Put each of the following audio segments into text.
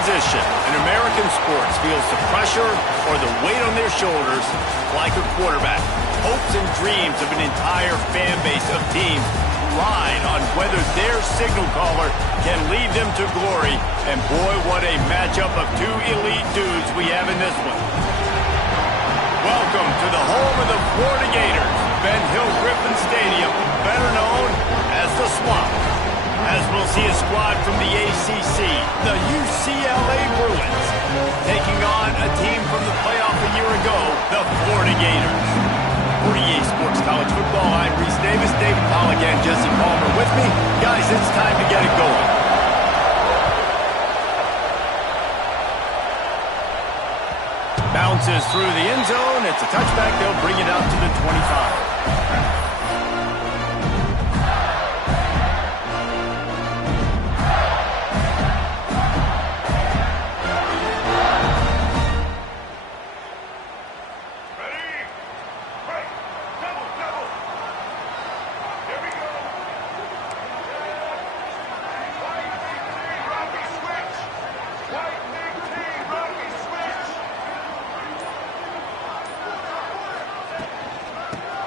position in American sports feels the pressure or the weight on their shoulders like a quarterback. Hopes and dreams of an entire fan base of teams ride on whether their signal caller can lead them to glory. And boy, what a matchup of two elite dudes we have in this one. Welcome to the home of the Florida Gators, Ben Hill Griffin Stadium, better known as the Swamp. As we'll see a squad from the ACC, the UCLA Bruins, taking on a team from the playoff a year ago, the Florida Gators. For EA Sports College Football, I'm Reese Davis, David Pollack, and Jesse Palmer with me. Guys, it's time to get it going. Bounces through the end zone. It's a touchback. They'll bring it out to the 25.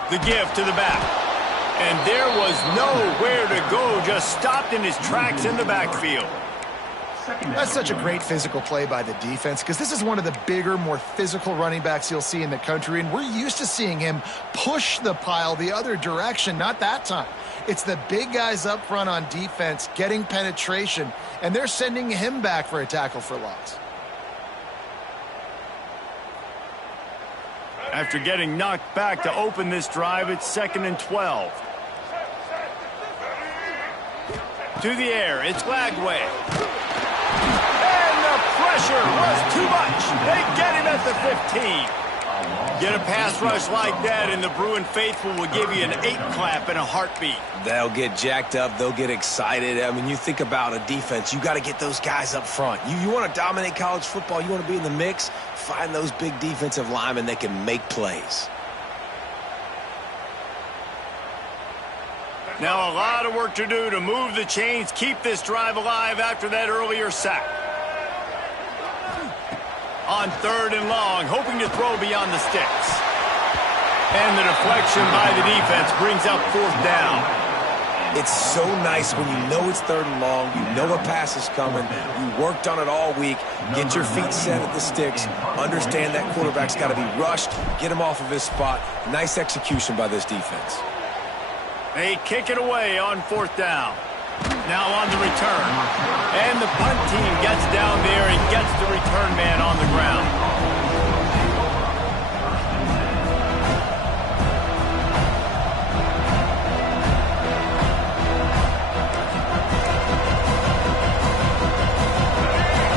The give to the back. And there was nowhere to go, just stopped in his tracks in the backfield. That's such a great physical play by the defense because this is one of the bigger, more physical running backs you'll see in the country, and we're used to seeing him push the pile the other direction. Not that time. It's the big guys up front on defense getting penetration, and they're sending him back for a tackle for loss. After getting knocked back to open this drive, it's 2nd and 12. To the air, it's Lagway. And the pressure was too much. They get him at the 15. Get a pass rush like that, and the Bruin faithful will give you an 8-clap and a heartbeat. They'll get jacked up. They'll get excited. I mean, you think about a defense. You got to get those guys up front. You want to dominate college football. You want to be in the mix. Find those big defensive linemen that can make plays. Now a lot of work to do to move the chains, keep this drive alive after that earlier sack. On 3rd and long, hoping to throw beyond the sticks. And the deflection by the defense brings up 4th down. It's so nice when you know it's 3rd and long, you know a pass is coming, you worked on it all week, get your feet set at the sticks, understand that quarterback's got to be rushed, get him off of his spot. Nice execution by this defense. They kick it away on 4th down. Now on the return. And the punt team gets down there and gets the return man on the ground.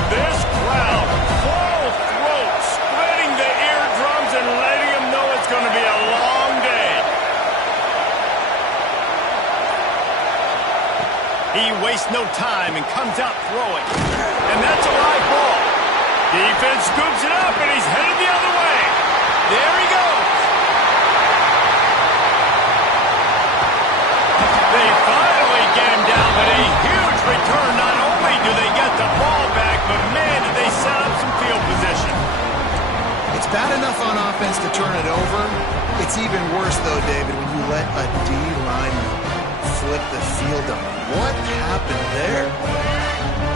This crowd, full throat, spreading the eardrums and letting them know it's going to be a long day. He wastes no time and comes out throwing. And that's a live ball. Defense scoops it up, and he's headed the other way. There he goes. They finally get him down, but a huge return. Not only do they get the ball back, but man, did they set up some field position. It's bad enough on offense to turn it over. It's even worse, though, David, when you let a D lineman flip the field on. What happened there?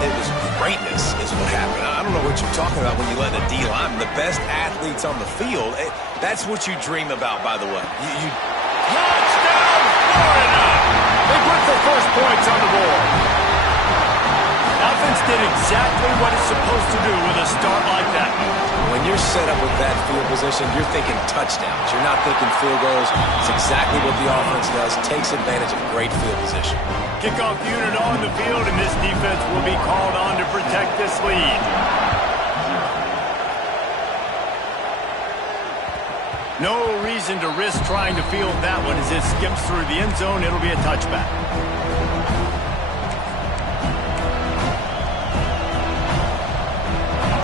It was greatness is what happened. I don't know what you're talking about when you let a D lineman, the best athletes on the field. That's what you dream about, by the way. Touchdown, Florida! They put the first points on the board. Offense did exactly what it's supposed to do with a start like that. When you're set up with that field position, you're thinking touchdowns. You're not thinking field goals. It's exactly what the offense does. Takes advantage of great field position. Kickoff unit on the field, and this defense will be called on to protect this lead. No reason to risk trying to field that one as it skips through the end zone. It'll be a touchback.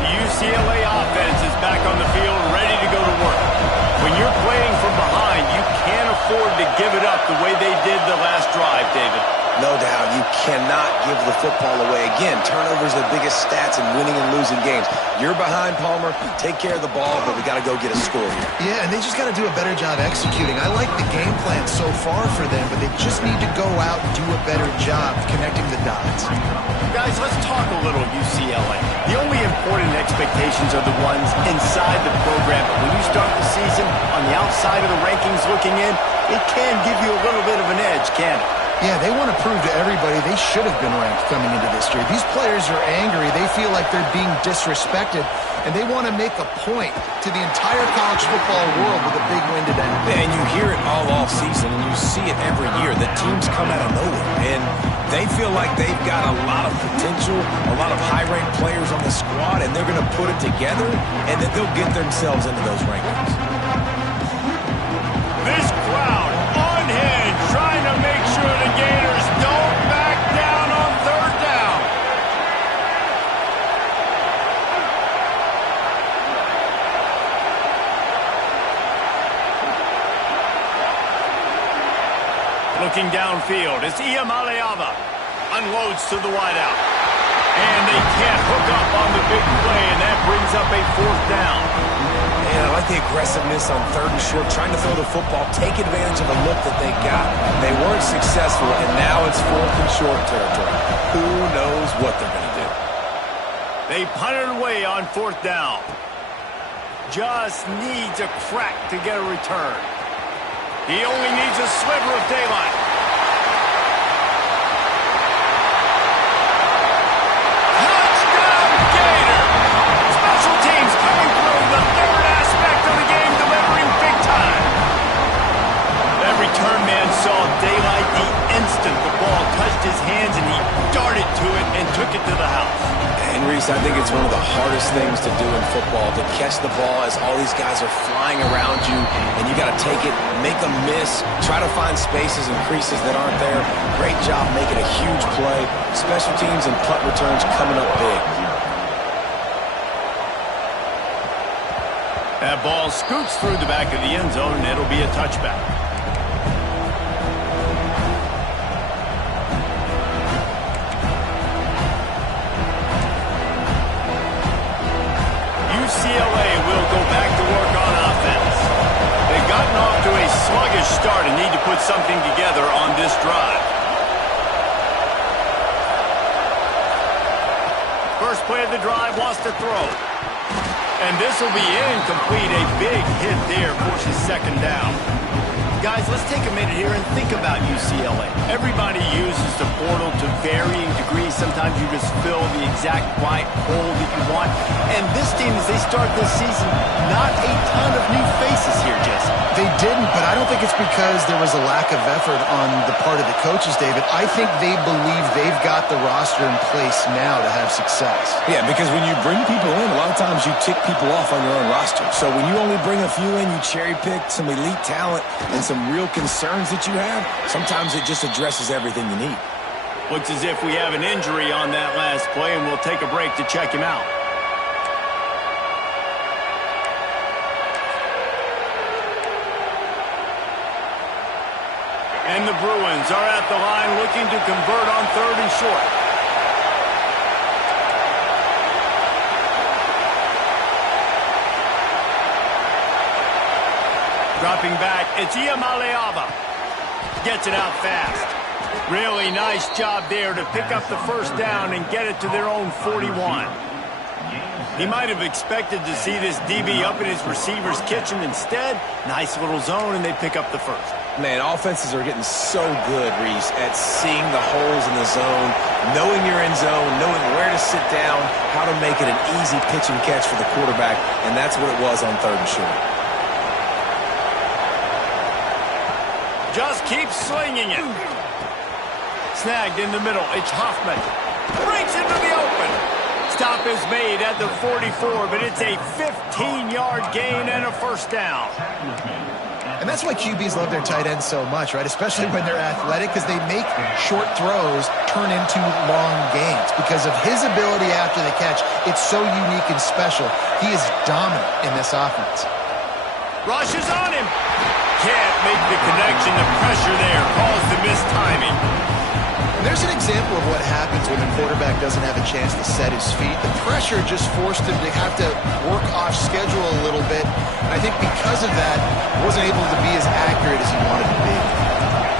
The UCLA offense is back on the field, ready to go to work. When you're playing from behind, you can't afford to give it up the way they did the last drive, David. No doubt. You cannot give the football away. Again, turnovers are the biggest stats in winning and losing games. You're behind, Palmer. Take care of the ball, but we got to go get a score here. Yeah, and they just got to do a better job executing. I like the game plan so far for them, but they just need to go out and do a better job connecting the dots. Guys, let's talk a little UCLA. The only important expectations are the ones inside the program. But when you start the season on the outside of the rankings looking in, it can give you a little bit of an edge, can't it? Yeah, they want to prove to everybody they should have been ranked coming into this year. These players are angry. They feel like they're being disrespected, and they want to make a point to the entire college football world with a big win today. And you hear it all off season, and you see it every year. The teams come out of nowhere, and they feel like they've got a lot of potential, a lot of high-ranked players on the squad, and they're going to put it together, and then they'll get themselves into those rankings. This crowd unhinged, trying to make sure the Gators don't back down on third down. Looking downfield, it's Iamaleava. Unloads to the wideout. And they can't hook up on the big play, and that brings up a fourth down. And I like the aggressiveness on third and short, trying to throw the football, take advantage of a look that they got. They weren't successful, and now it's fourth and short territory. Who knows what they're going to do? They punt it away on fourth down. Just needs a crack to get a return. He only needs a sliver of daylight. Touchdown, Gator! Special teams coming through the third aspect of the game, delivering big time. That return man saw daylight the instant the ball touched his hands, and he darted to it and took it to the house. And Reese, I think it's one of the hardest things to do in football, to catch the ball as all these guys are flying around you, and you got to take it, make a miss, try to find spaces and creases that aren't there. Great job making a huge play. Special teams and punt returns coming up big. That ball scoots through the back of the end zone, and it'll be a touchback. UCLA will go back to work on offense. They've gotten off to a sluggish start and need to put something together on this drive. First play of the drive wants to throw. And this will be incomplete. A big hit there forces second down. Guys, let's take a minute here and think about UCLA. Everybody uses the portal to varying degrees. Sometimes you just fill the exact right hole that you want. And this team, as they start this season, not a ton of new faces here, Jesse. They didn't, but I don't think it's because there was a lack of effort on the part of the coaches, David. I think they believe they've got the roster in place now to have success. Yeah, because when you bring people in, a lot of times you tick people off on your own roster. So when you only bring a few in, you cherry-pick some elite talent and some real concerns that you have, sometimes it just addresses everything you need. Looks as if we have an injury on that last play, and we'll take a break to check him out. And the Bruins are at the line looking to convert on third and short. Dropping back, it's Iamaleava. Gets it out fast. Really nice job there to pick up the first down and get it to their own 41. He might have expected to see this DB up in his receiver's kitchen. Instead, nice little zone, and they pick up the first. Man, offenses are getting so good, Reese, at seeing the holes in the zone, knowing you're in zone, knowing where to sit down, how to make it an easy pitch and catch for the quarterback, and that's what it was on third and short. Just keep slinging it. Snagged in the middle. It's Hoffman. Breaks into the open. Stop is made at the 44, but it's a 15-yard gain and a first down. And that's why QBs love their tight ends so much, right? Especially when they're athletic, because they make short throws turn into long gains. Because of his ability after the catch, it's so unique and special. He is dominant in this offense. Rush is on him. Can't make the connection. The pressure there caused the missed timing. And there's an example of what happens when the quarterback doesn't have a chance to set his feet. The pressure just forced him to have to work off schedule a little bit. And I think because of that, he wasn't able to be as accurate as he wanted to be.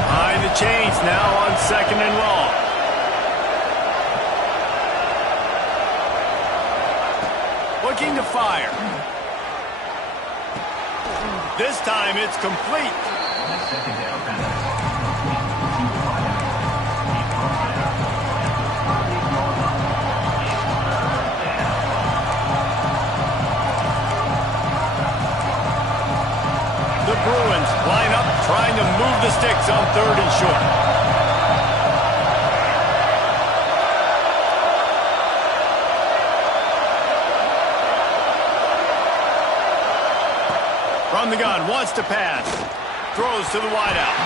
Behind the chains now on 2nd and long. Looking to fire. This time it's complete. The Bruins line up trying to move the sticks on 3rd and short. From the gun, wants to pass. Throws to the wideout.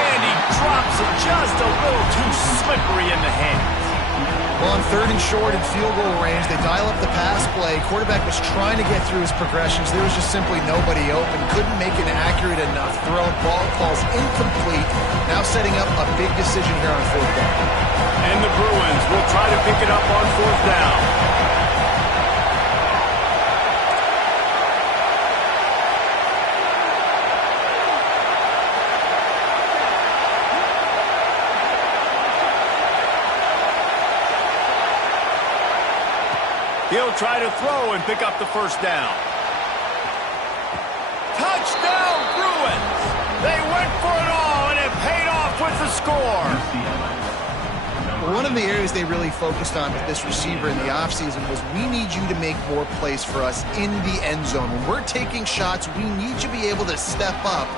And he drops it just a little too slippery in the hands. Well, on 3rd and short and field goal range, they dial up the pass play. Quarterback was trying to get through his progressions. There was just simply nobody open. Couldn't make an accurate enough throw. Ball calls incomplete. Now setting up a big decision here on 4th down. And the Bruins will try to pick it up on 4th down. He'll try to throw and pick up the 1st down. Touchdown, Bruins! They went for it all, and it paid off with the score. One of the areas they really focused on with this receiver in the offseason was we need you to make more plays for us in the end zone. When we're taking shots, we need you to be able to step up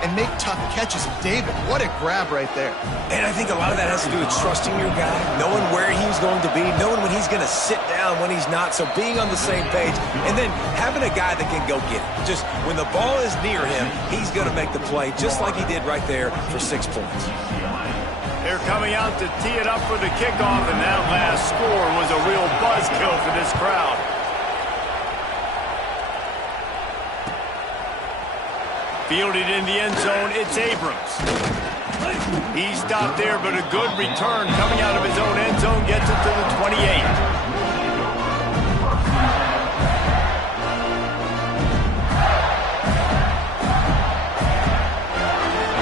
and make tough catches. David, what a grab right there. And I think a lot of that has to do with trusting your guy, knowing where he's going to be, knowing when he's going to sit down, when he's not, so being on the same page, and then having a guy that can go get it. Just when the ball is near him, he's going to make the play, just like he did right there for 6 points. They're coming out to tee it up for the kickoff, and that last score was a real buzzkill for this crowd. Fielded in the end zone, it's Abrams. He stopped there, but a good return coming out of his own end zone gets it to the 28.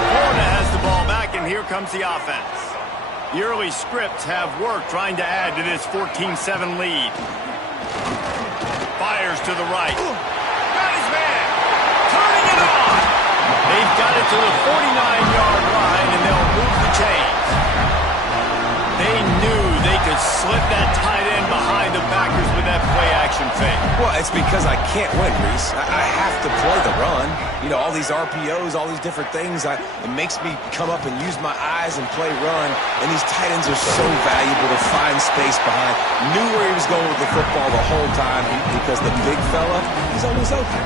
Florida has the ball back, and here comes the offense. The early scripts have worked trying to add to this 14-7 lead. Fires to the right. Got his man. Turning it on. They've got it to the 49-yard line, and they'll move the chains. They knew they could slip that tight end behind the Packers with that play-action fake. Well, it's because I can't win, Reese. I have to play the run. You know, all these RPOs, all these different things, it makes me come up and use my eyes and play run, and these tight ends are so valuable to find space behind. Knew where he was going with the football the whole time because the big fella, he's always open.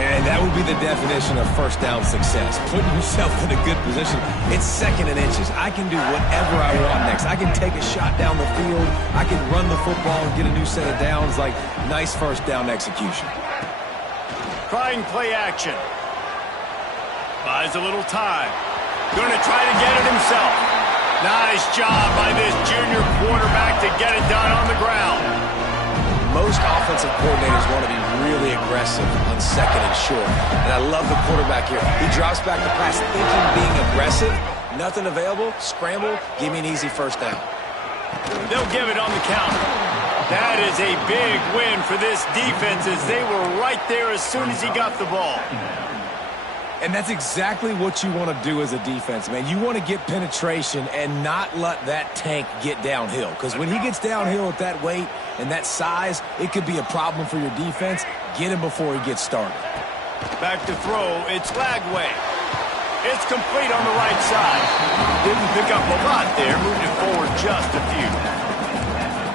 And that would be the definition of 1st down success, putting yourself in a good position. It's 2nd and inches. I can do whatever I want next. I can take a shot down the field. I can run the football and get a new set of downs. Like, nice 1st down execution. Trying play action. Buys a little time. Going to try to get it himself. Nice job by this junior quarterback to get it done on the ground. Most offensive coordinators want to be really aggressive on 2nd and short. And I love the quarterback here. He drops back the pass thinking being aggressive. Nothing available. Scramble. Give me an easy 1st down. They'll give it on the counter. That is a big win for this defense as they were right there as soon as he got the ball. And that's exactly what you want to do as a defense, man. You want to get penetration and not let that tank get downhill. Because when he gets downhill at that weight and that size, it could be a problem for your defense. Get him before he gets started. Back to throw, it's Lagway. It's complete on the right side. Didn't pick up a lot there, moved it forward just a few.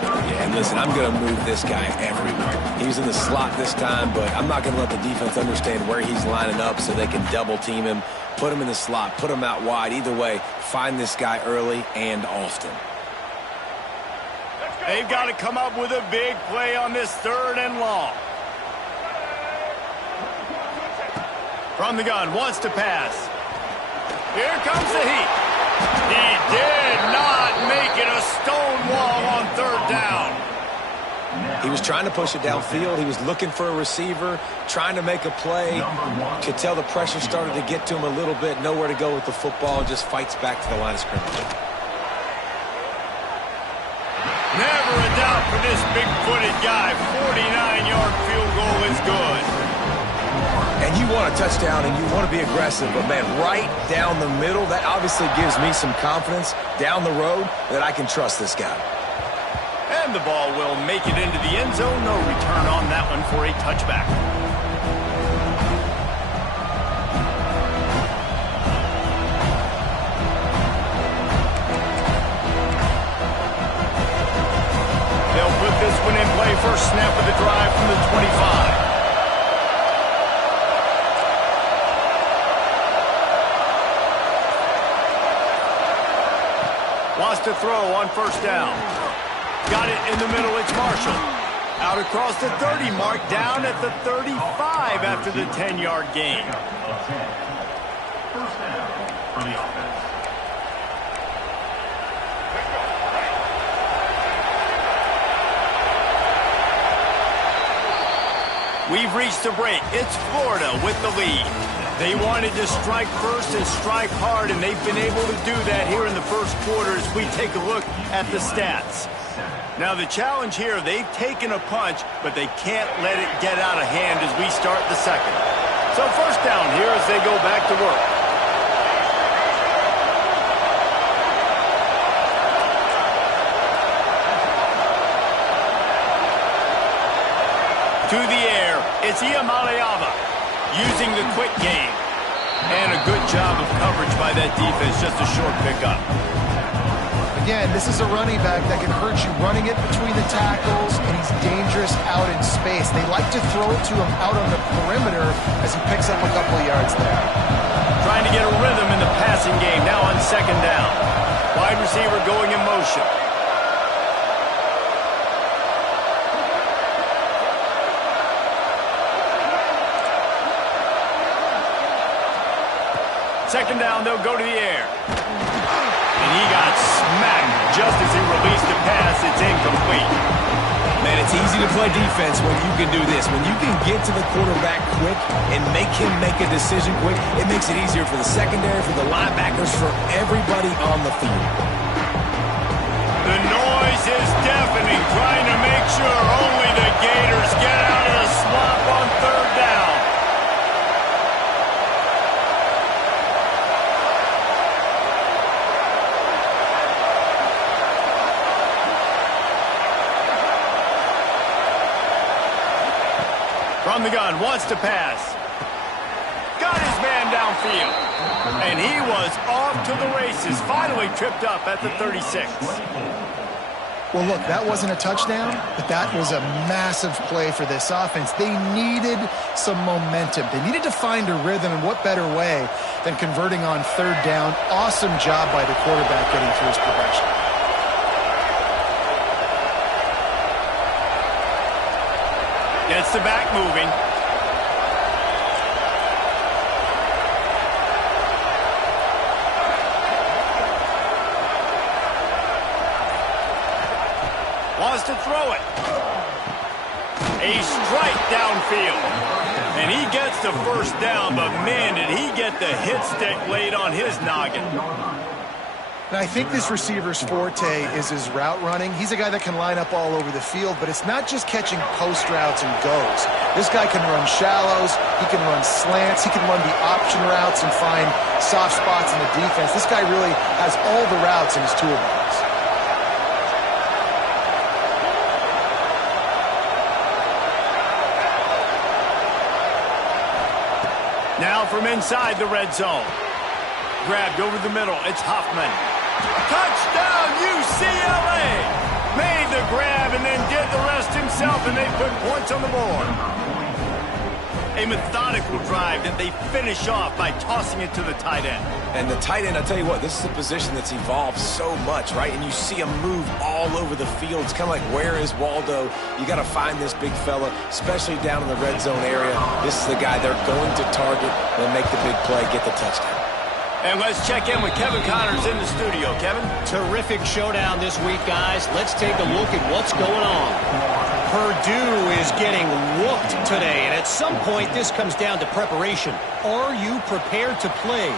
Yeah, and listen, I'm going to move this guy everywhere. He's in the slot this time, but I'm not going to let the defense understand where he's lining up so they can double team him, put him in the slot, put him out wide. Either way, find this guy early and often. They've got to come up with a big play on this 3rd and long. From the gun, wants to pass. Here comes the heat. He did not make it a stone wall on third down. He was trying to push it downfield. He was looking for a receiver, trying to make a play. Could tell the pressure started to get to him a little bit. Nowhere to go with the football, and just fights back to the line of scrimmage. Never a doubt for this big-footed guy. 49-yard field goal is good. And you want a touchdown and you want to be aggressive, but, man, right down the middle, that obviously gives me some confidence down the road that I can trust this guy. And the ball will make it into the end zone. No return on that one for a touchback. They'll put this one in play. First snap of the drive from the 25. Wants to throw on first down. Got it in the middle. It's Marshall. Out across the 30 mark, down at the 35 after the 10-yard gain. First down for the offense. We've reached the break. It's Florida with the lead. They wanted to strike first and strike hard, and they've been able to do that here in the first quarter as we take a look at the stats. Now, the challenge here, they've taken a punch, but they can't let it get out of hand as we start the second. So first down here as they go back to work. To the air, it's Iamaleava using the quick game. And a good job of coverage by that defense, just a short pickup. Again, this is a running back that can hurt you running it between the tackles, and he's dangerous out in space. They like to throw it to him out on the perimeter as he picks up a couple of yards there. Trying to get a rhythm in the passing game, now on second down. Wide receiver going in motion. Second down, they'll go to the air. And he got smacked just as he released the pass. It's incomplete. Man, it's easy to play defense when you can do this. When you can get to the quarterback quick and make him make a decision quick, it makes it easier for the secondary, for the linebackers, for everybody on the field. The noise is deafening, trying to make sure only the Gators get out of the slump on third down. From the gun, wants to pass. Got his man downfield. And he was off to the races. Finally tripped up at the 36. Well, look, that wasn't a touchdown, but that was a massive play for this offense. They needed some momentum. They needed to find a rhythm, and what better way than converting on third down. Awesome job by the quarterback getting through his progression. Gets the back moving. Wants to throw it. A strike downfield. And he gets the first down, but man, did he get the hit stick laid on his noggin. And I think this receiver's forte is his route running. He's a guy that can line up all over the field, but it's not just catching post routes and goes. This guy can run shallows, he can run slants, he can run the option routes and find soft spots in the defense. This guy really has all the routes in his toolbox. Now from inside the red zone. Grabbed over the middle. It's Hoffman. Touchdown, UCLA! Made the grab and then did the rest himself, and they put points on the board. A methodical drive that they finish off by tossing it to the tight end. And the tight end, I'll tell you what, this is a position that's evolved so much, right? And you see him move all over the field. It's kind of like, where is Waldo? You got to find this big fella, especially down in the red zone area. This is the guy they're going to target and make the big play, get the touchdown. And let's check in with Kevin Connors in the studio. Kevin? Terrific showdown this week, guys. Let's take a look at what's going on. Purdue is getting whooped today, and at some point this comes down to preparation. Are you prepared to play?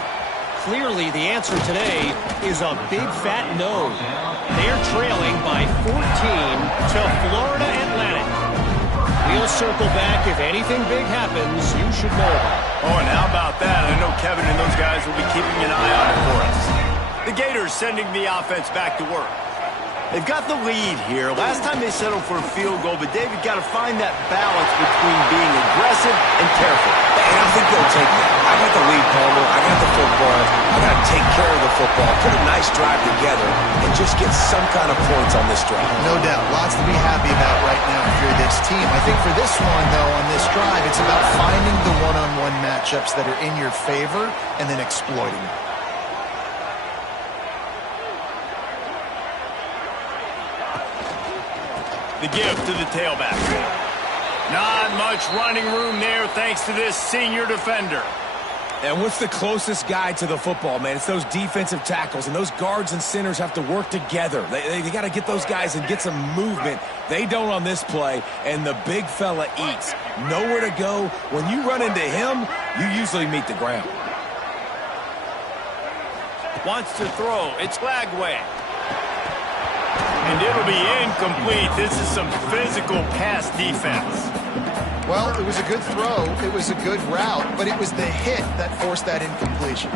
Clearly, the answer today is a big fat no. They're trailing by 14 to Florida Atlantic. We'll circle back. If anything big happens, you should know about it. Oh, and how about that? I know Kevin and those guys will be keeping an eye on it for us. The Gators sending the offense back to work. They've got the lead here. Last time they settled for a field goal, but David got to find that balance between being aggressive and careful. And I think they'll take that. I got the lead, Palmer. I got the football. I got to take care of the football, put a nice drive together, and just get some kind of points on this drive. No doubt. Lots to be happy about right now if you're this team. I think for this one, though, on this drive, it's about finding the one-on-one matchups that are in your favor and then exploiting them. The give to the tailback. Not much running room there thanks to this senior defender. And what's the closest guy to the football, man? It's those defensive tackles, and those guards and centers have to work together. They got to get those guys and get some movement. They don't on this play, and the big fella eats. Nowhere to go. When you run into him, you usually meet the ground. Wants to throw. It's Lagway. And it'll be incomplete. This is some physical pass defense. Well, it was a good throw. It was a good route, but it was the hit that forced that incompletion.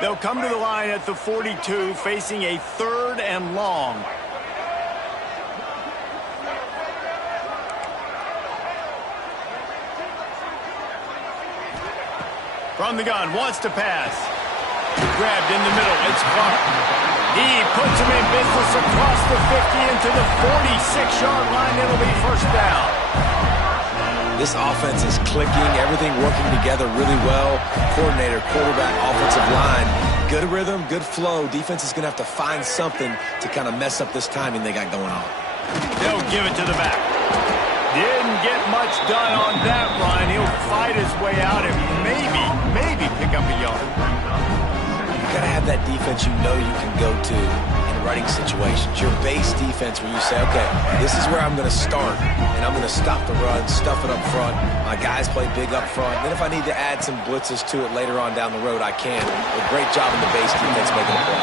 They'll come to the line at the 42, facing a 3rd and long. From the gun, wants to pass. Grabbed in the middle, it's Clark. He puts him in business across the 50 into the 46-yard line. It'll be first down. This offense is clicking, everything working together really well. Coordinator, quarterback, offensive line. Good rhythm, good flow. Defense is going to have to find something to kind of mess up this timing they got going on. They'll give it to the back. Didn't get much done on that run. He'll fight his way out and maybe pick up a yard. You got to have that defense you know you can go to in running situations. Your base defense where you say, okay, this is where I'm going to start, and I'm going to stop the run, stuff it up front. My guys play big up front. Then if I need to add some blitzes to it later on down the road, I can. A great job in the base defense making a play.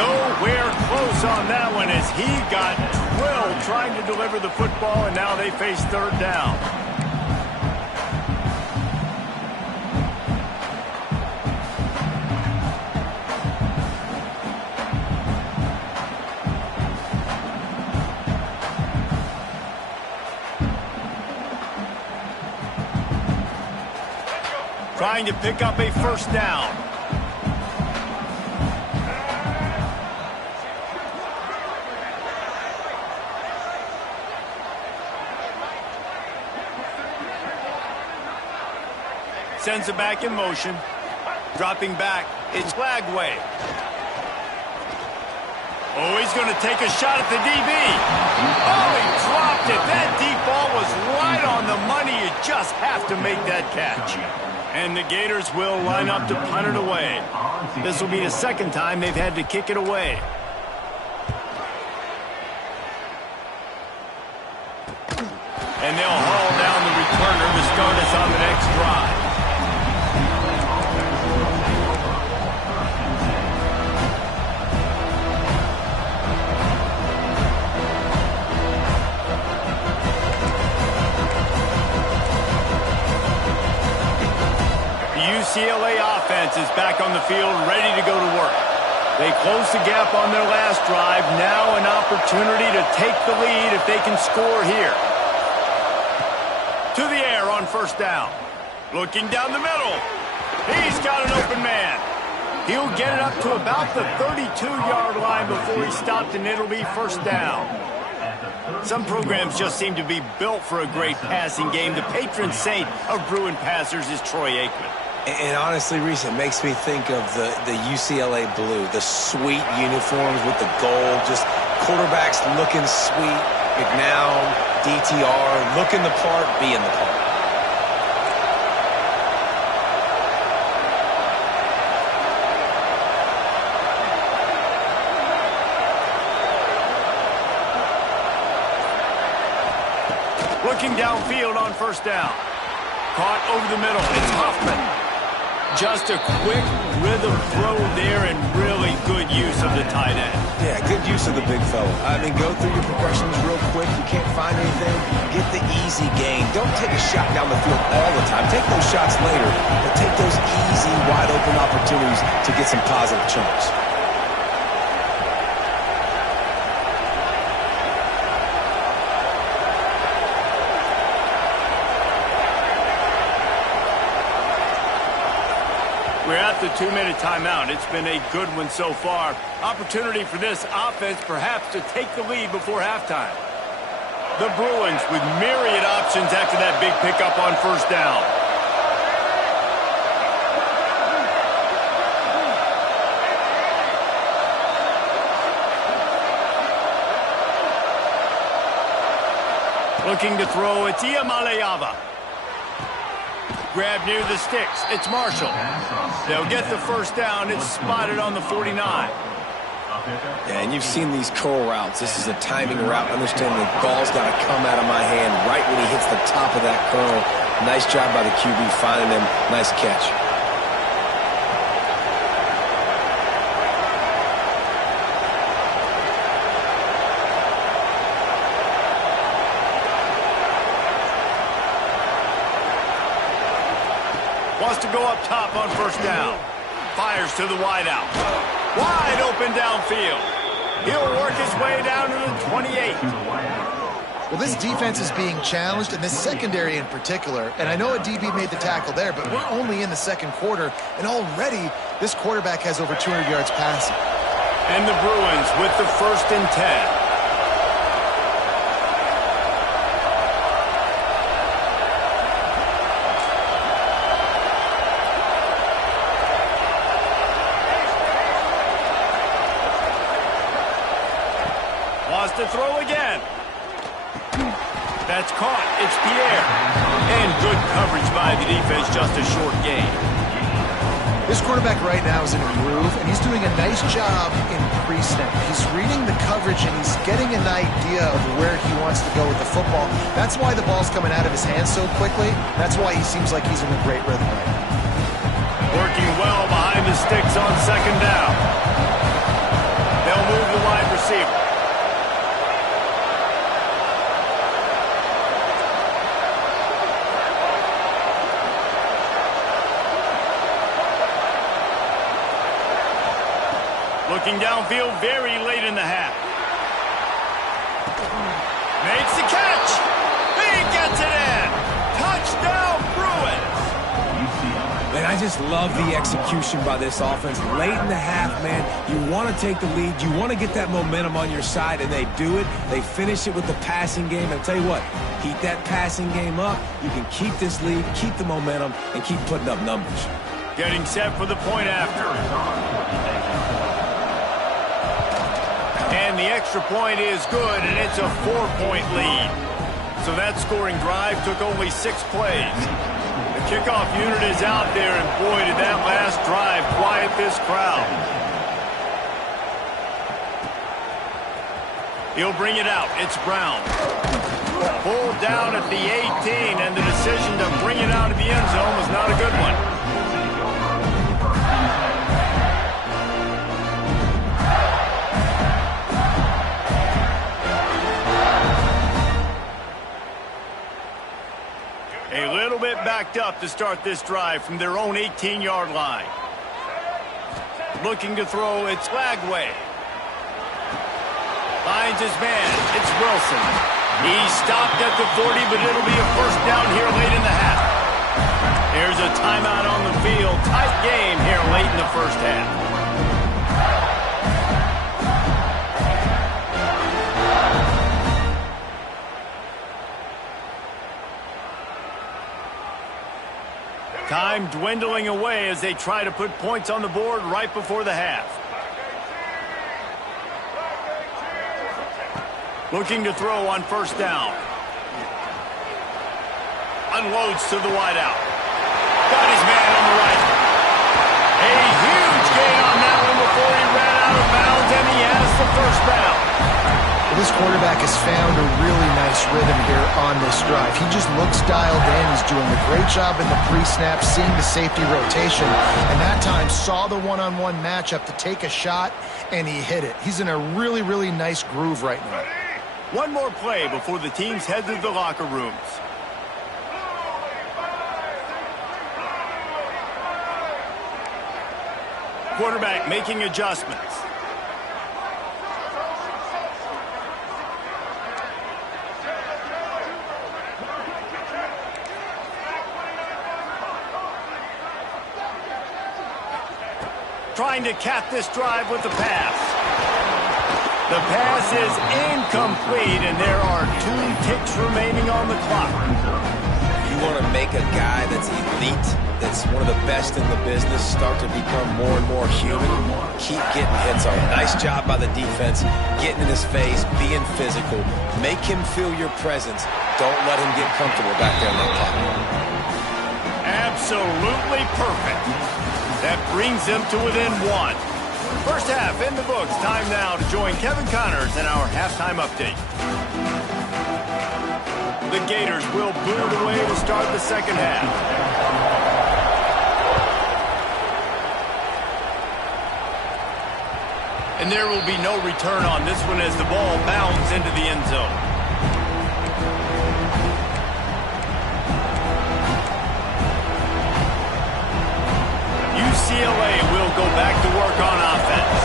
Nowhere close on that one as he got drilled trying to deliver the football, and now they face 3rd down. Trying to pick up a first down. Sends it back in motion. Dropping back. It's Lagway. Oh, he's going to take a shot at the DB. Oh, he dropped it. That deep ball was right on the money. You just have to make that catch. And the Gators will line up to punt it away. This will be the 2nd time they've had to kick it away. And they'll haul down the returner to start us on the next drive. UCLA offense is back on the field, ready to go to work. They closed the gap on their last drive. Now an opportunity to take the lead if they can score here. To the air on first down. Looking down the middle. He's got an open man. He'll get it up to about the 32-yard line before he stopped, and it'll be first down. Some programs just seem to be built for a great passing game. The patron saint of Bruin passers is Troy Aikman. And honestly, Reese, it makes me think of the UCLA blue, the sweet uniforms with the gold, just quarterbacks looking sweet, McNown, DTR, looking the part, being the part. Looking downfield on first down. Caught over the middle. It's Huffman. Just a quick rhythm throw there and really good use of the tight end. Yeah, good use of the big fella. I mean, go through your progressions real quick. You can't find anything. Get the easy gain. Don't take a shot down the field all the time. Take those shots later, but take those easy, wide-open opportunities to get some positive chunks. We're at the 2-minute timeout. It's been a good one so far. Opportunity for this offense perhaps to take the lead before halftime. The Bruins with myriad options after that big pickup on first down. Looking to throw, it's Iamaleava. Grab near the sticks. It's Marshall. They'll get the first down. It's spotted on the 49. Yeah, and you've seen these curl routes. This is a timing route. Understand the ball's got to come out of my hand right when he hits the top of that curl. Nice job by the QB finding him. Nice catch. Wants to go up top on first down. Fires to the wideout. Wide open downfield. He'll work his way down to the 28. Well, this defense is being challenged, and this secondary in particular. And I know a DB made the tackle there, but we're only in the second quarter, and already this quarterback has over 200 yards passing. And the Bruins with the 1st and 10. To throw again. That's caught. It's Pierre. And good coverage by the defense, just a short gain. This quarterback right now is in a groove, and he's doing a nice job in pre-snap. He's reading the coverage, and he's getting an idea of where he wants to go with the football. That's why the ball's coming out of his hands so quickly. That's why he seems like he's in a great rhythm right now. Working well behind the sticks on second down. They'll move the wide receiver. Looking downfield very late in the half. Makes the catch. He gets it in. Touchdown, Bruins. Man, I just love the execution by this offense. Late in the half, man, you want to take the lead. You want to get that momentum on your side, and they do it. They finish it with the passing game. And I'll tell you what, keep that passing game up. You can keep this lead, keep the momentum, and keep putting up numbers. Getting set for the point after. And the extra point is good, and it's a 4-point lead. So that scoring drive took only 6 plays. The kickoff unit is out there, and boy, did that last drive quiet this crowd. He'll bring it out. It's Brown. Pulled down at the 18, and the decision to bring it out of the end zone was not a good one. Backed up to start this drive from their own 18-yard line. Looking to throw, it's Lagway. Finds his man, it's Wilson. He stopped at the 40, but it'll be a first down here late in the half. There's a timeout on the field. Tight game here late in the first half. Time dwindling away as they try to put points on the board right before the half. Looking to throw on first down. Unloads to the wideout. Got his man on the right. A huge gain on that one before he ran out of bounds, and he has the first down. Well, this quarterback has found a really nice rhythm here on this drive. He just looks dialed in. He's doing a great job in the pre-snap, seeing the safety rotation, and that time saw the one-on-one matchup to take a shot, and he hit it. He's in a really, really nice groove right now. One more play before the teams head to the locker rooms. Quarterback making adjustments. Trying to cap this drive with the pass. The pass is incomplete, and there are 2 ticks remaining on the clock. You want to make a guy that's elite, that's one of the best in the business, start to become more and more human. Keep getting hits on him. Nice job by the defense, getting in his face, being physical. Make him feel your presence. Don't let him get comfortable back there in that pocket. Absolutely perfect. That brings them to within 1. First half in the books. Time now to join Kevin Connors in our halftime update. The Gators will boot it away to start the second half. And there will be no return on this one as the ball bounds into the end zone. UCLA will go back to work on offense.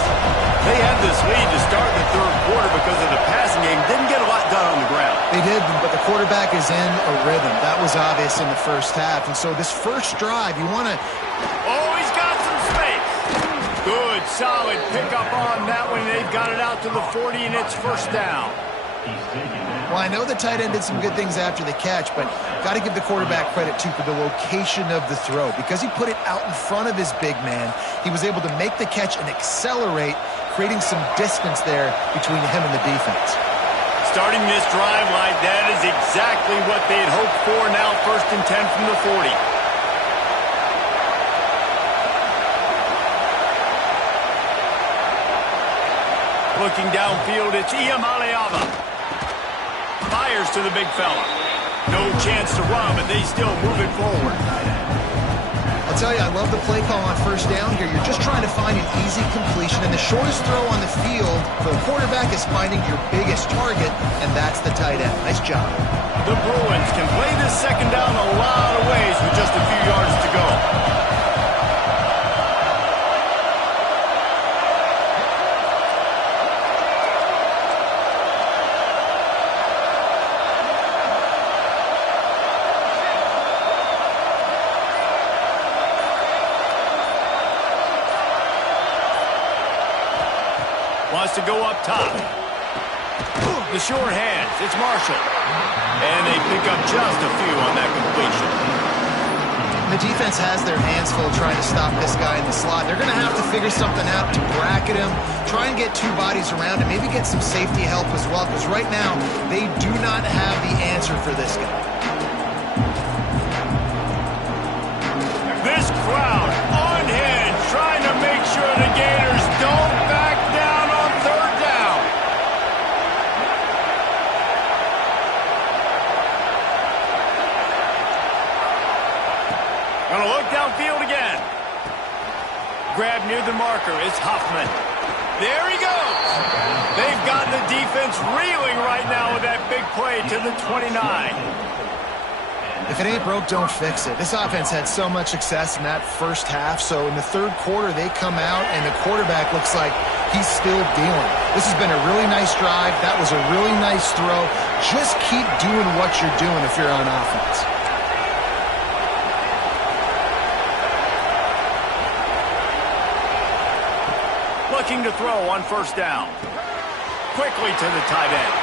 They had this lead to start the third quarter because of the passing game. Didn't get a lot done on the ground. They did, but the quarterback is in a rhythm. That was obvious in the first half. And so this first drive, you want to... Oh, he's got some space. Good, solid pickup on that one. They've got it out to the 40, and it's first down. Well, I know the tight end did some good things after the catch, but got to give the quarterback credit, too, for the location of the throw. Because he put it out in front of his big man, he was able to make the catch and accelerate, creating some distance there between him and the defense. Starting this drive like that is exactly what they had hoped for. Now 1st and 10 from the 40. Looking downfield, it's Iamaleava. Fires to the big fella. No chance to run, but they still move it forward. I'll tell you, I love the play call on first down here. You're just trying to find an easy completion, and the shortest throw on the field for a quarterback is finding your biggest target, and that's the tight end. Nice job. The Bruins can play this second down a lot of ways with just a few yards to go. Wants to go up top. The short hands. It's Marshall. And they pick up just a few on that completion. The defense has their hands full trying to stop this guy in the slot. They're going to have to figure something out to bracket him, try and get 2 bodies around him, maybe get some safety help as well, because right now they do not have the answer for this guy. This crowd on hand trying to make sure the Gators don't back down on 3rd down. Gonna look downfield again. Grab near the marker. It's Huffman. There he goes. They've got the defense reeling right now with that big play to the 29. If it ain't broke, don't fix it. This offense had so much success in that first half, so in the third quarter they come out and the quarterback looks like he's still dealing. This has been a really nice drive. That was a really nice throw. Just keep doing what you're doing if you're on offense. Looking to throw on first down. Quickly to the tight end.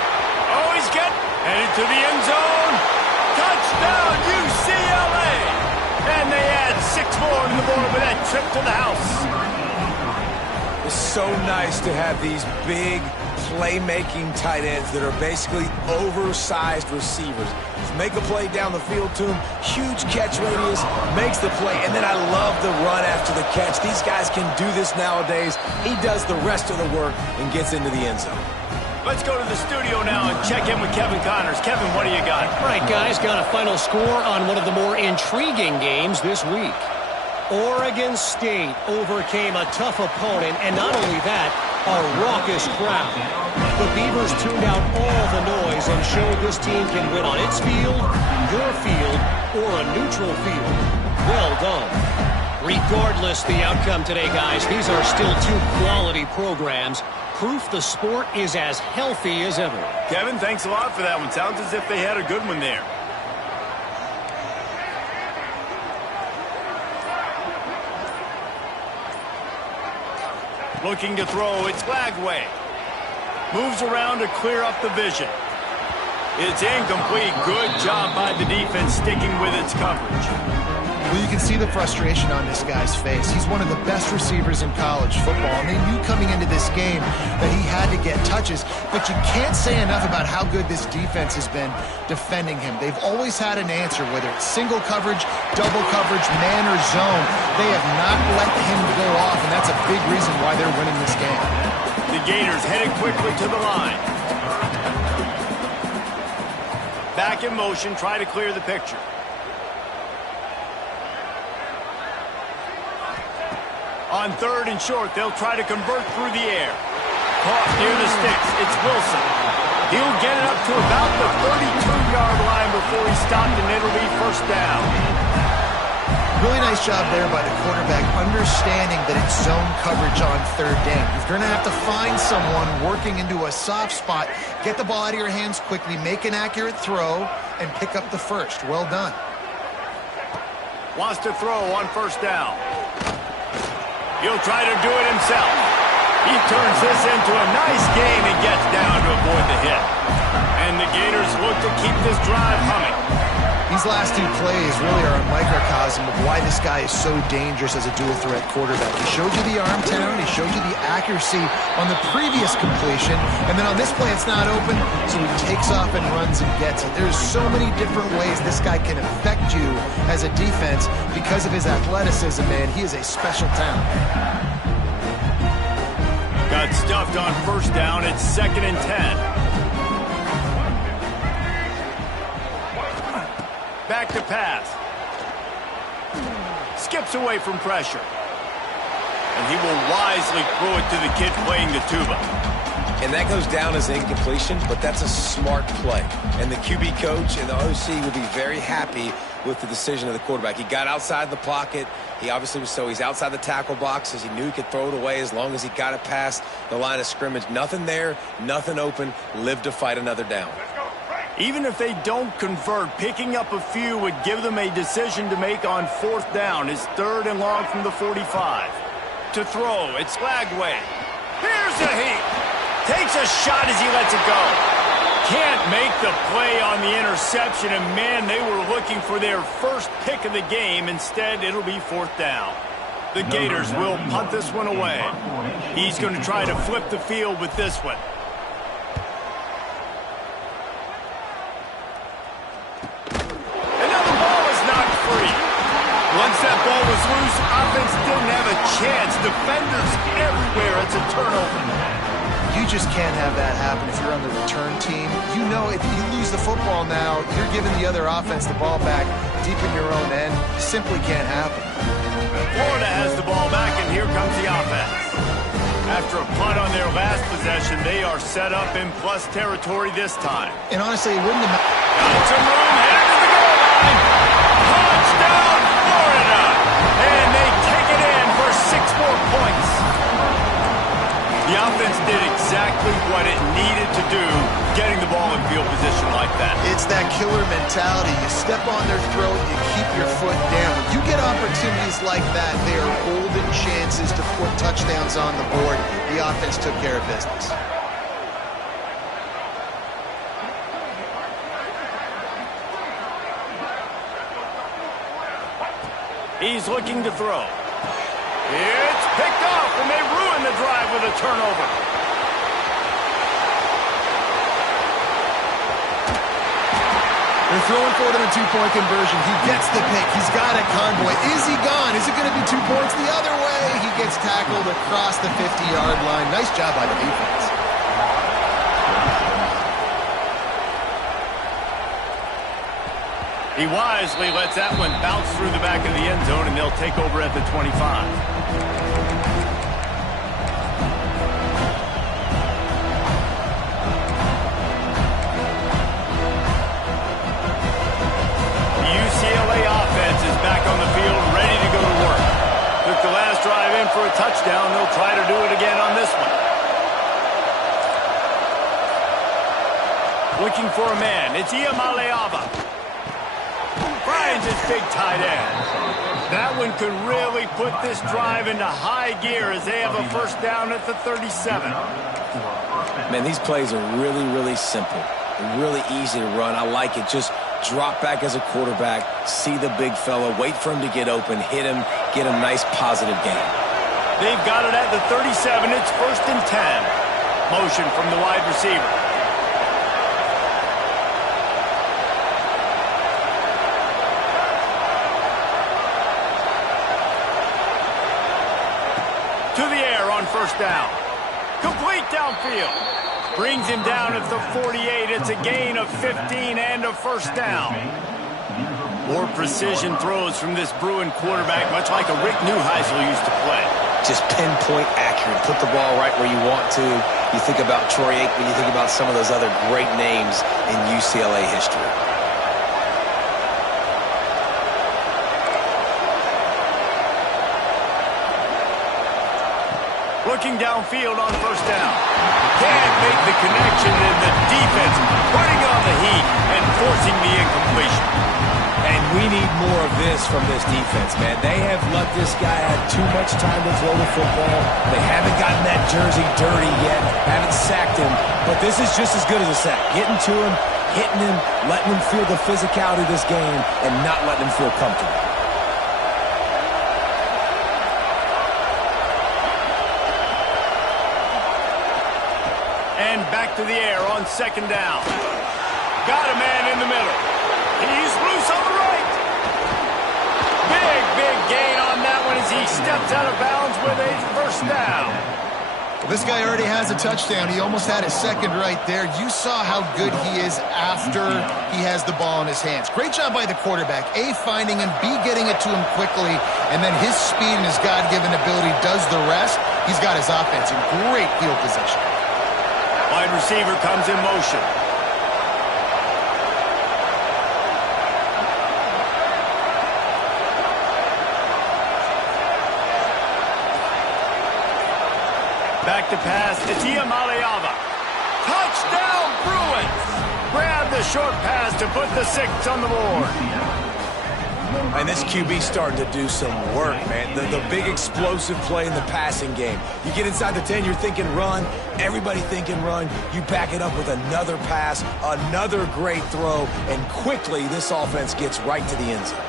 Oh, he's headed to the end zone. Touchdown, UCLA! And they add for him with that trip to the house. It's so nice to have these big playmaking tight ends that are basically oversized receivers. Just make a play down the field to him, huge catch radius, makes the play, and then I love the run after the catch. These guys can do this nowadays. He does the rest of the work and gets into the end zone. Let's go to the studio now and check in with Kevin Connors. Kevin, what do you got? All right, guys, got a final score on one of the more intriguing games this week. Oregon State overcame a tough opponent, and not only that, a raucous crowd. The Beavers tuned out all the noise and showed this team can win on its field, your field, or a neutral field. Well done. Regardless the outcome today, guys, these are still two quality programs. Proof the sport is as healthy as ever. Kevin, thanks a lot for that one. Sounds as if they had a good one there. Looking to throw, it's Lagway. Moves around to clear up the vision. It's incomplete. Good job by the defense sticking with its coverage. Well, you can see the frustration on this guy's face. He's one of the best receivers in college football, and they knew coming into this game that he had to get touches, but you can't say enough about how good this defense has been defending him. They've always had an answer, whether it's single coverage, double coverage, man or zone. They have not let him go off, and that's a big reason why they're winning this game. The Gators headed quickly to the line. Back in motion, try to clear the picture. On third and short, they'll try to convert through the air. Caught near the sticks. It's Wilson. He'll get it up to about the 32-yard line before he's stopped, and it'll be first down. Really nice job there by the quarterback, understanding that it's zone coverage on third down. You're going to have to find someone working into a soft spot, get the ball out of your hands quickly, make an accurate throw, and pick up the first. Well done. Wants to throw on first down. He'll try to do it himself. He turns this into a nice gain and gets down to avoid the hit. And the Gators look to keep this drive humming. These last two plays really are a microcosm of why this guy is so dangerous as a dual-threat quarterback. He showed you the arm talent, he showed you the accuracy on the previous completion, and then on this play it's not open, so he takes off and runs and gets it. There's so many different ways this guy can affect you as a defense because of his athleticism, man. He is a special talent. Got stuffed on first down. It's 2nd and 10. Back to pass. Skips away from pressure. And he will wisely throw it to the kid playing the tuba. And that goes down as an incompletion, but that's a smart play. And the QB coach and the OC will be very happy with the decision of the quarterback. He got outside the pocket. He obviously was, so he's outside the tackle box as he knew he could throw it away as long as he got it past the line of scrimmage. Nothing there, nothing open. Live to fight another down. Even if they don't convert, picking up a few would give them a decision to make on fourth down. It's 3rd and long from the 45. To throw, it's Lagway. Here's a heat. Takes a shot as he lets it go. Can't make the play on the interception, and man, they were looking for their first pick of the game. Instead, it'll be 4th down. The Gators will punt this one away. He's going to try to flip the field with this one. Once that ball was loose, offense didn't have a chance. Defenders everywhere. It's a turnover. You just can't have that happen if you're on the return team. You know if you lose the football now, you're giving the other offense the ball back deep in your own end. It simply can't happen. Florida has the ball back, and here comes the offense. After a punt on their last possession, they are set up in plus territory this time. And honestly, it wouldn't have mattered. Got some room, headed to the goal line. Touchdown, Florida! And they take it in for 6 more points. The offense did exactly what it needed to do, getting the ball in field position like that. It's that killer mentality. You step on their throat, you keep your foot down. When you get opportunities like that, they are golden chances to put touchdowns on the board. The offense took care of business. He's looking to throw. It's picked off, and they ruin the drive with a turnover. They're throwing for it on a two-point conversion. He gets the pick. He's got it, Convoy. Is he gone? Is it going to be 2 points the other way? He gets tackled across the 50-yard line. Nice job by the defense. He wisely lets that one bounce through the back of the end zone, and they'll take over at the 25. UCLA offense is back on the field, ready to go to work. Took the last drive in for a touchdown. They'll try to do it again on this one. Looking for a man. It's Iamaleava. Finds his big tight end. That one could really put this drive into high gear as they have a first down at the 37. Man, these plays are really, really simple. Really easy to run. I like it. Just drop back as a quarterback, see the big fella, wait for him to get open, hit him, get a nice positive gain. They've got it at the 37. It's 1st and 10. Motion from the wide receiver. To the air on first down. Complete downfield. Brings him down at the 48. It's a gain of 15 and a first down. More precision throws from this Bruin quarterback, much like a Rick Neuheisel used to play. Just pinpoint accurate. Put the ball right where you want to. You think about Troy Aikman, you think about some of those other great names in UCLA history. Looking downfield on first down. Can't make the connection, and the defense putting on the heat and forcing the incompletion. And we need more of this from this defense, man. They have let this guy have too much time to throw the football. They haven't gotten that jersey dirty yet, haven't sacked him, but this is just as good as a sack. Getting to him, hitting him, letting him feel the physicality of this game, and not letting him feel comfortable. And back to the air on second down. Got a man in the middle. He's loose on the right. Big gain on that one as he steps out of bounds with a first down. Well, this guy already has a touchdown. He almost had his second right there. You saw how good he is after he has the ball in his hands. Great job by the quarterback. A, finding him, B, getting it to him quickly, and then his speed and his God-given ability does the rest. He's got his offense in great field position. Wide receiver comes in motion. Back to pass. It's Iamaleava. Touchdown, Bruins! Grab the short pass to put the 6 on the board. And this QB starting to do some work, man. The big explosive play in the passing game. You get inside the 10, you're thinking run. Everybody thinking run. You back it up with another pass, another great throw, and quickly this offense gets right to the end zone.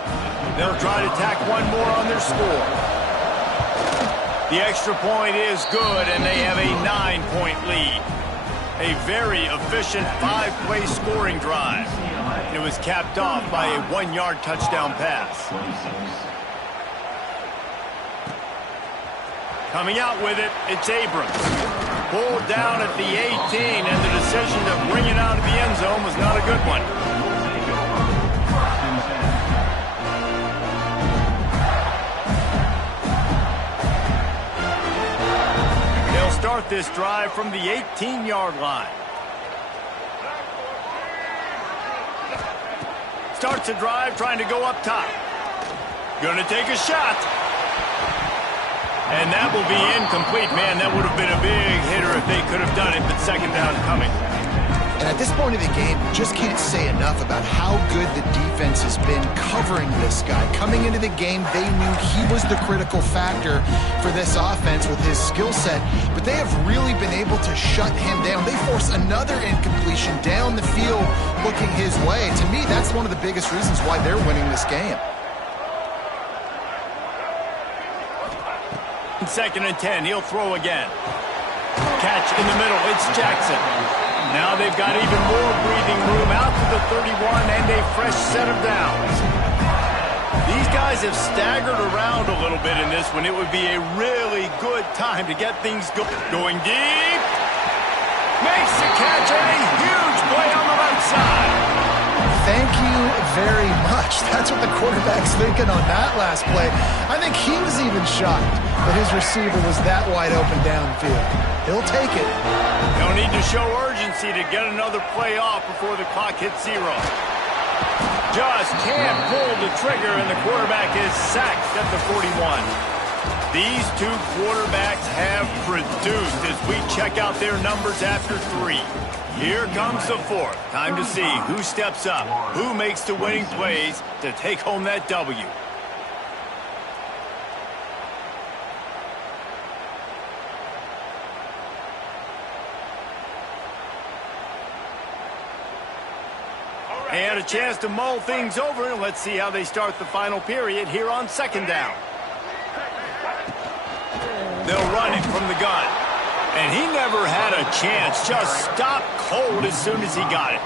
They'll try to tack one more on their score. The extra point is good, and they have a 9-point lead. A very efficient 5-play scoring drive. And it was capped off by a 1-yard touchdown pass. Coming out with it, it's Abrams. Pulled down at the 18, and the decision to bring it out of the end zone was not a good one. They'll start this drive from the 18-yard line. Starts a drive trying to go up top. Gonna take a shot. And that will be incomplete. Man, that would have been a big hitter if they could have done it, but second down coming. And at this point of the game, just can't say enough about how good the defense has been covering this guy. Coming into the game, they knew he was the critical factor for this offense with his skill set, but they have really been able to shut him down. They force another incompletion down the field looking his way. To me, that's one of the biggest reasons why they're winning this game. 2nd and 10. He'll throw again. Catch in the middle. It's Jackson. Now they've got even more breathing room out to the 31 and a fresh set of downs. These guys have staggered around a little bit in this one. It would be a really good time to get things going deep. Makes the catch and a huge play on the right side. Thank you very much. That's what the quarterback's thinking on that last play. I think he was even shocked that his receiver was that wide open downfield. He'll take it. They'll need to show urgency to get another play off before the clock hits 0. Just can't pull the trigger, and the quarterback is sacked at the 41. These two quarterbacks have produced as we check out their numbers after 3. Here comes the 4th. Time to see who steps up, who makes the winning plays to take home that W. And a chance to mull things over. Let's see how they start the final period here on 2nd down. They'll run it from the gun. And he never had a chance. Just stopped cold as soon as he got it.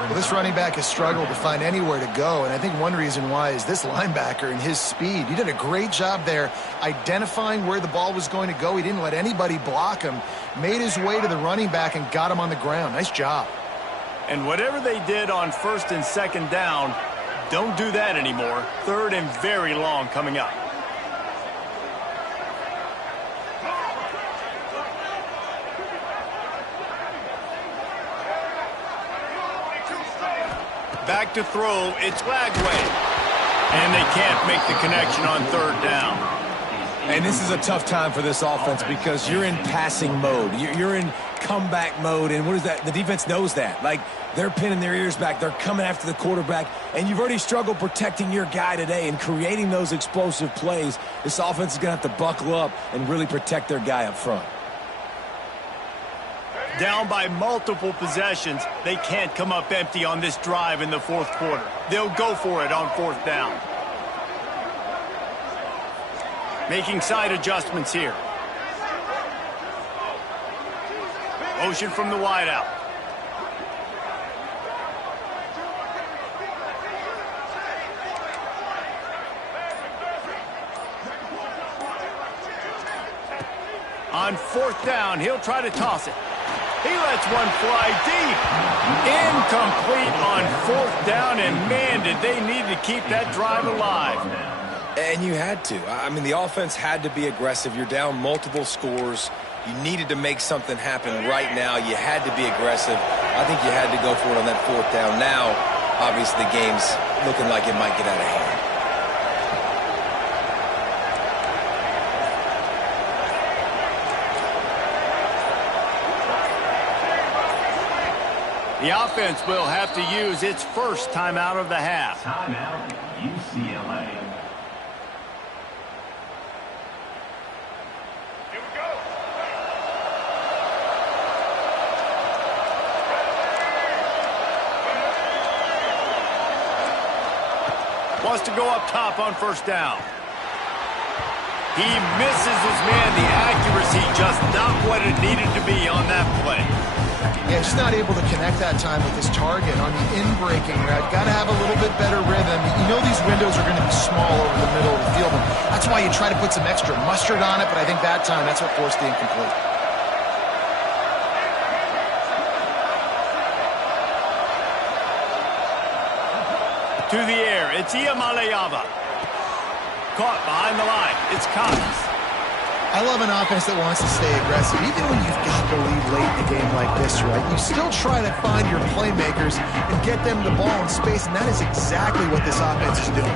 Well, this running back has struggled to find anywhere to go, and I think one reason why is this linebacker and his speed. He did a great job there identifying where the ball was going to go. He didn't let anybody block him, made his way to the running back and got him on the ground. Nice job. And whatever they did on 1st and 2nd down, don't do that anymore. 3rd and very long coming up. Back to throw, it's Lagway. And they can't make the connection on 3rd down. And this is a tough time for this offense because you're in passing mode. You're in comeback mode, and what is that? The defense knows that. Like, they're pinning their ears back. They're coming after the quarterback, and you've already struggled protecting your guy today and creating those explosive plays. This offense is going to have to buckle up and really protect their guy up front. Down by multiple possessions, they can't come up empty on this drive in the 4th quarter. They'll go for it on 4th down. Making side adjustments here. Motion from the wideout. On 4th down, he'll try to toss it. He lets one fly deep. Incomplete on 4th down, and man, did they need to keep that drive alive. And you had to. I mean, the offense had to be aggressive. You're down multiple scores. You needed to make something happen right now. You had to be aggressive. I think you had to go for it on that 4th down. Now, obviously, the game's looking like it might get out of hand. The offense will have to use its first timeout of the half. Timeout, UCLA. Here we go. Wants to go up top on 1st down. He misses his man. The accuracy just not what it needed to be on that play. Yeah, just not able to connect that time with his target on the in-breaking route. Got to have a little bit better rhythm. You know these windows are going to be small over the middle of the field. And that's why you try to put some extra mustard on it, but I think that time that's what forced the incomplete. To the air, it's Iamaleava. Caught behind the line, it's Cox. I love an offense that wants to stay aggressive. Even when you've got the lead late in a game like this, right, you still try to find your playmakers and get them the ball in space, and that is exactly what this offense is doing.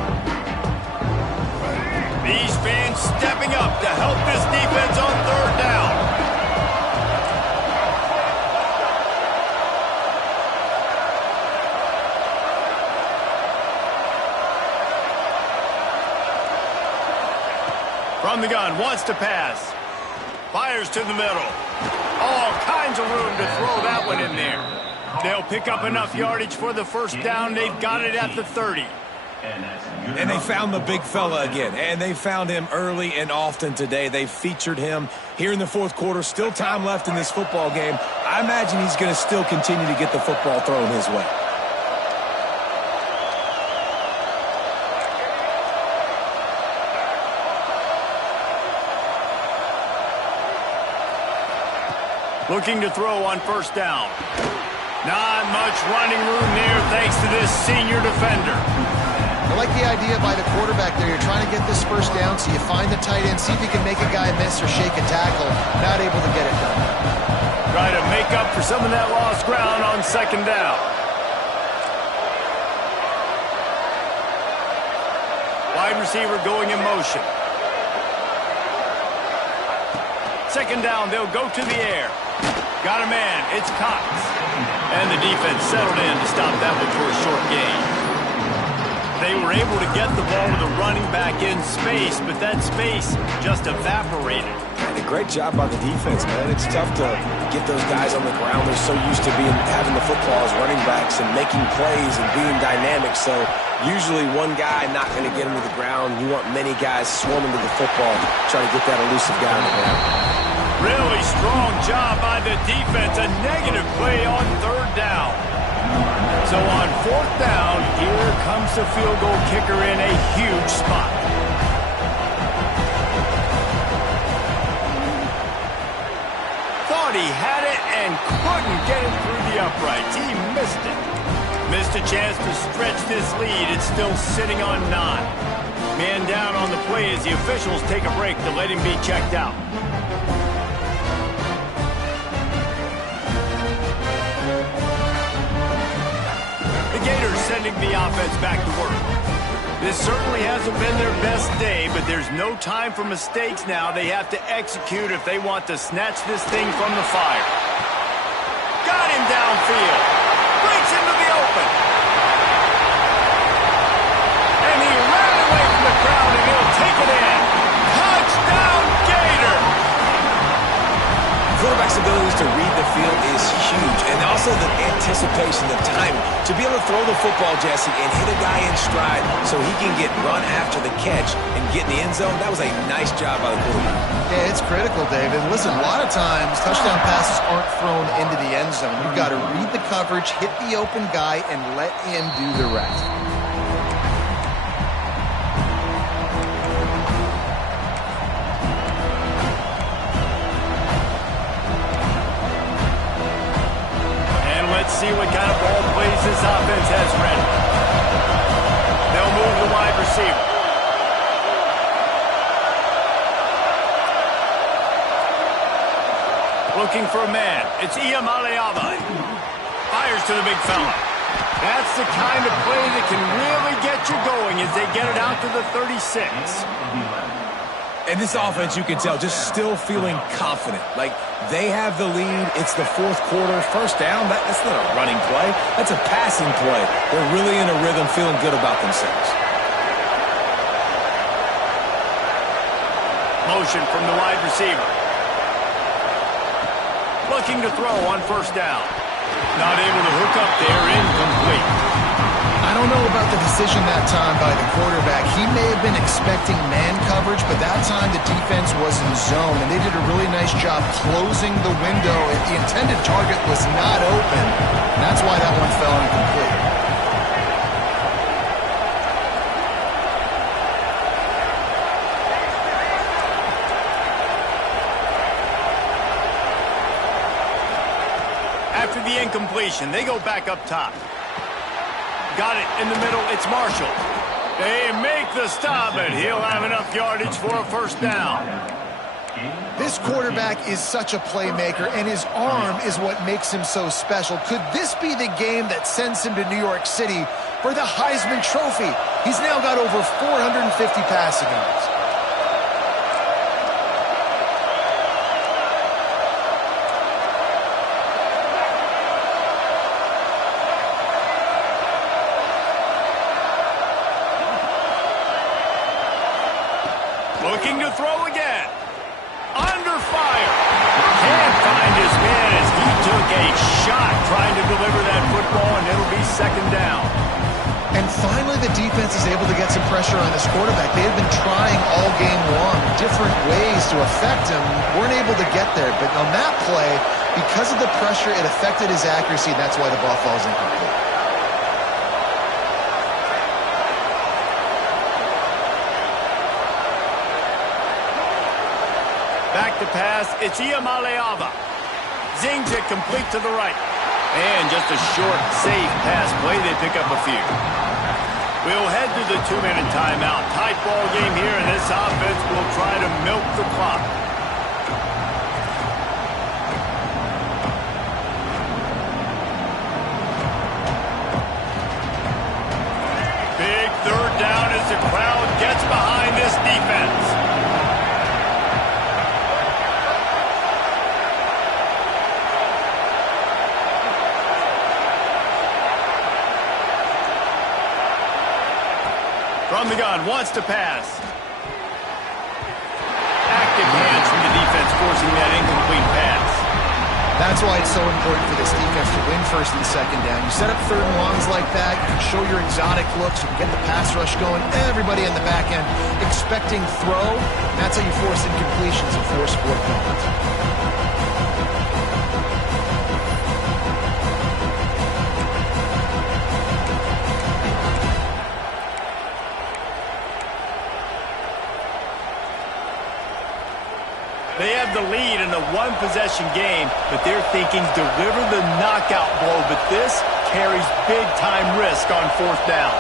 These fans stepping up to help this defense on 3rd down. From the gun, wants to pass. Fires to the middle. All kinds of room to throw that one in there. They'll pick up enough yardage for the 1st down. They've got it at the 30. And they found the big fella again, and they found him early and often today. They featured him here in the fourth quarter. Still time left in this football game. I imagine he's going to still continue to get the football thrown his way. Looking to throw on first down. Not much running room there thanks to this senior defender. I like the idea by the quarterback there. You're trying to get this first down, so you find the tight end, see if you can make a guy miss or shake a tackle. Not able to get it done. Try to make up for some of that lost ground on second down. Wide receiver going in motion. Second down, they'll go to the air. Got a man, it's Cox. And the defense settled in to stop that one for a short gain. They were able to get the ball to the running back in space, but that space just evaporated. And a great job by the defense, man. It's tough to get those guys on the ground. They're so used to having the football as running backs and making plays and being dynamic. So usually one guy not going to get him to the ground. You want many guys swarming to the football, trying to get that elusive guy on the ground. Really strong job by the defense. A negative play on third down. So on fourth down, here comes the field goal kicker in a huge spot. Thought he had it and couldn't get it through the uprights. He missed it. Missed a chance to stretch this lead. It's still sitting on 9. Man down on the play as the officials take a break to let him be checked out. The Gators sending the offense back to work. This certainly hasn't been their best day, but there's no time for mistakes now. They have to execute if they want to snatch this thing from the fire. Got him downfield. Breaks into the open. And he ran away from the crowd, and he'll take it in. Touchdown, Gator! Quarterback's abilities to read the field is huge, and also the anticipation, the time to be able to throw the football, Jesse, and hit a guy in stride so he can get run after the catch and get in the end zone. That was a nice job by the quarterback. Yeah, it's critical, David. Listen, a lot of times touchdown passes aren't thrown into the end zone. You've got to read the coverage, hit the open guy, and let him do the rest. See what kind of ball plays this offense has ready. They'll move the wide receiver. Looking for a man. It's Iamaleava. Fires to the big fella. That's the kind of play that can really get you going as they get it out to the 36. And this offense, you can tell, just still feeling confident. Like, they have the lead. It's the fourth quarter. First down, that's not a running play. That's a passing play. They're really in a rhythm, feeling good about themselves. Motion from the wide receiver. Looking to throw on first down. Not able to hook up there, incomplete. I don't know about the decision that time by the quarterback. He may have been expecting man coverage, but that time the defense was in zone, and they did a really nice job closing the window. The intended target was not open, and that's why that one fell incomplete. After the incompletion, they go back up top. Got it in the middle. It's Marshall. They make the stop, and he'll have enough yardage for a first down. This quarterback is such a playmaker, and his arm is what makes him so special. Could this be the game that sends him to New York City for the Heisman Trophy? He's now got over 450 passing yards. Looking to throw again. Under fire. Can't find his man as he took a shot trying to deliver that football, and it'll be second down. And finally, the defense is able to get some pressure on this quarterback. They had been trying all game long different ways to affect him. Weren't able to get there. But on that play, because of the pressure, it affected his accuracy. And that's why the ball falls incomplete. Back to pass. It's Iamaleava. Zings it complete to the right. And just a short, safe pass play. They pick up a few. We'll head to the 2-minute timeout. Tight ball game here, and this offense will try to milk the clock. Big third down as the crowd gets behind this defense. From the gun, wants to pass. Active hands from the defense forcing that incomplete pass. That's why it's so important for this defense to win first and second down. You set up third and longs like that, you can show your exotic looks, you can get the pass rush going, everybody in the back end expecting throw. That's how you force incompletions and force 4 points. They have the lead in a one-possession game, but they're thinking deliver the knockout blow, but this carries big-time risk on 4th down.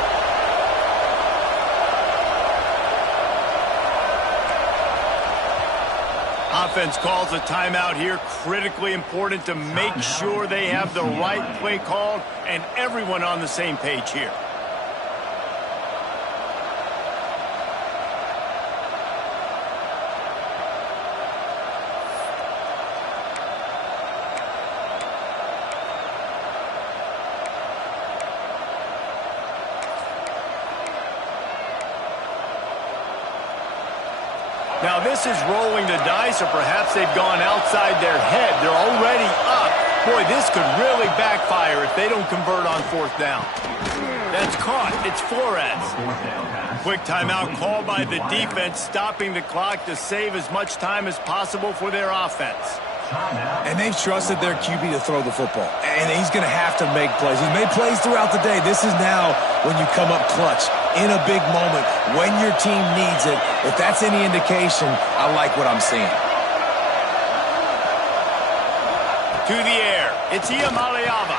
Offense calls a timeout here. Critically important to make sure they have the right play called and everyone on the same page here. Now this is rolling the dice, or perhaps they've gone outside their head. They're already up. Boy, this could really backfire if they don't convert on 4th down. That's caught. It's Flores. Quick timeout called by the defense, stopping the clock to save as much time as possible for their offense. And they've trusted their QB to throw the football. And he's going to have to make plays. He's made plays throughout the day. This is now when you come up clutch in a big moment when your team needs it. If that's any indication, I like what I'm seeing. To the air. It's Iamaleava.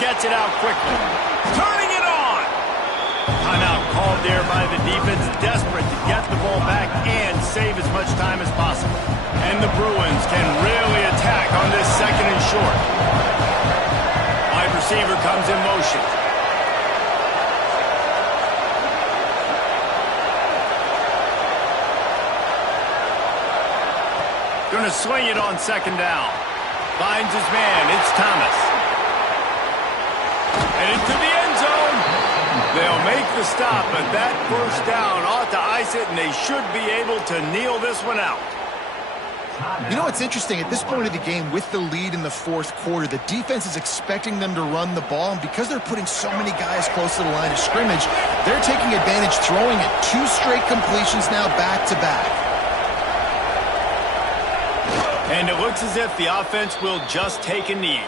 Gets it out quickly. Turning it on. Timeout called there by the defense. Desperate to get the ball back and save as much time as possible. And the Bruins can really attack on this 2nd and short. Wide receiver comes in motion. Going to swing it on 2nd down. Finds his man. It's Thomas. And into the end zone. They'll make the stop, but that 1st down ought to ice it, and they should be able to kneel this one out. You know what's interesting? At this point of the game, with the lead in the 4th quarter, the defense is expecting them to run the ball, and because they're putting so many guys close to the line of scrimmage, they're taking advantage, throwing it. 2 straight completions now back-to-back. And it looks as if the offense will just take a knee.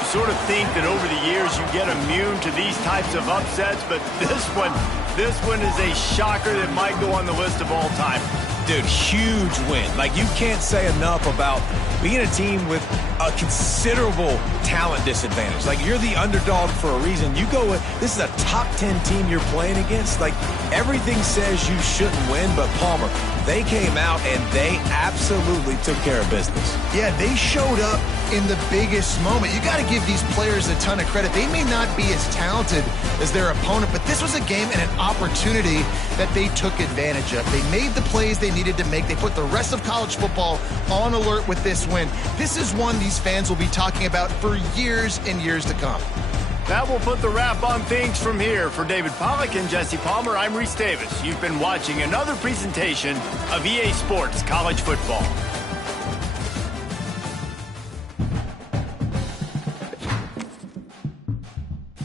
You sort of think that over the years you get immune to these types of upsets, but this one is a shocker that might go on the list of all time. Dude, huge win. Like, you can't say enough about being a team with a considerable talent disadvantage. Like, you're the underdog for a reason. You go with, this is a top 10 team you're playing against. Like, everything says you shouldn't win, but Palmer, they came out and they absolutely took care of business. Yeah, they showed up in the biggest moment. You got to give these players a ton of credit. They may not be as talented as their opponent, but this was a game and an opportunity that they took advantage of. They made the plays they needed to make. They put the rest of college football on alert with this win. This is one these fans will be talking about for years and years to come. That will put the wrap on things from here. For David Pollack and Jesse Palmer, I'm Reese Davis. You've been watching another presentation of EA Sports College Football.